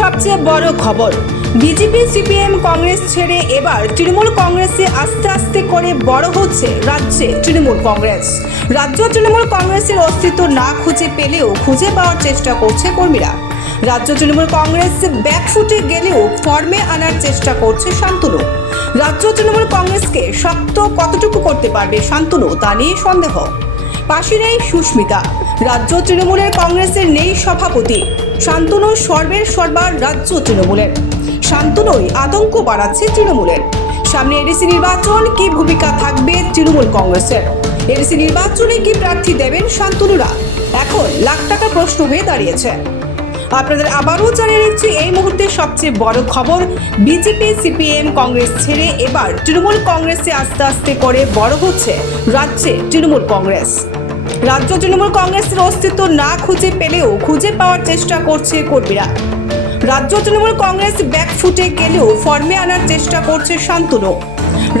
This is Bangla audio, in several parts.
সবচেয়ে বড় খবর, বিজেপি সিপিএম কংগ্রেস ছেড়ে এবার তৃণমূল কংগ্রেসে আস্তে আস্তে করে বড় হচ্ছে রাজ্যে তৃণমূল কংগ্রেস। রাজ্য তৃণমূল কংগ্রেসের অস্তিত্ব না খুঁজে পেলেও খুঁজে পাওয়ার চেষ্টা করছে কর্মীরা। রাজ্য তৃণমূল কংগ্রেস ব্যাকফুটে গেলেও ফর্মে আনার চেষ্টা করছে শান্তনু। রাজ্য তৃণমূল কংগ্রেসকে শক্ত কতটুকু করতে পারবে শান্তনু, তা নিয়ে সন্দেহ। পাশে নেই সুস্মিতা, রাজ্য তৃণমূলের কংগ্রেসের নেই সভাপতি। শান্তনু সর্বের সর্বা রাজ্য তৃণমূলের। শান্তনুই আতঙ্ক বাড়াচ্ছে তৃণমূলের। সামনে এডিসি নির্বাচন, কি ভূমিকা থাকবে তৃণমূল কংগ্রেসের? এডিসি নির্বাচনে কি প্রার্থী দেবেন শান্তনুরা? এখন লাখ টাকা প্রশ্ন হয়ে দাঁড়িয়েছে। আপনাদের আবারও জানিয়ে দিচ্ছি এই মুহূর্তে সবচেয়ে বড় খবর, বিজেপি সিপিএম কংগ্রেস ছেড়ে এবার তৃণমূল কংগ্রেসে আস্তে আস্তে করে বড় হচ্ছে রাজ্যে তৃণমূল কংগ্রেস। রাজ্য তৃণমূল কংগ্রেসের অস্তিত্ব না খুঁজে পেলেও খুঁজে পাওয়ার চেষ্টা করছে কর্মীরা। রাজ্য তৃণমূল কংগ্রেস ব্যাকফুটে গেলেও ফর্মে আনার চেষ্টা করছে শান্তনু।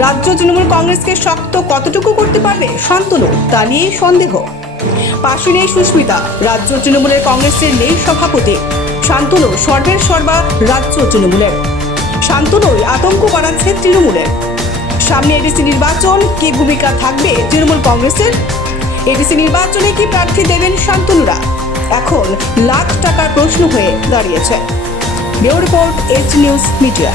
রাজ্য তৃণমূল কংগ্রেসকে শক্ত কতটুকু করতে পারবে শান্তনু, তা নিয়ে সন্দেহ। পাশে নেই সুস্মিতা, রাজ্য তৃণমূলের কংগ্রেসের নেই সভাপতি। শান্তনু সর্বের সর্বা রাজ্য তৃণমূলের। শান্তনুই আতঙ্ক বাড়াচ্ছে তৃণমূলের। সামনে এডিসি নির্বাচন, কি ভূমিকা থাকবে তৃণমূল কংগ্রেসের? এডিসি নির্বাচনে কি প্রার্থী দেবেন শান্তনুরা? এখন লাখ টাকার প্রশ্ন হয়ে দাঁড়িয়েছে। Bureau report, edge news media.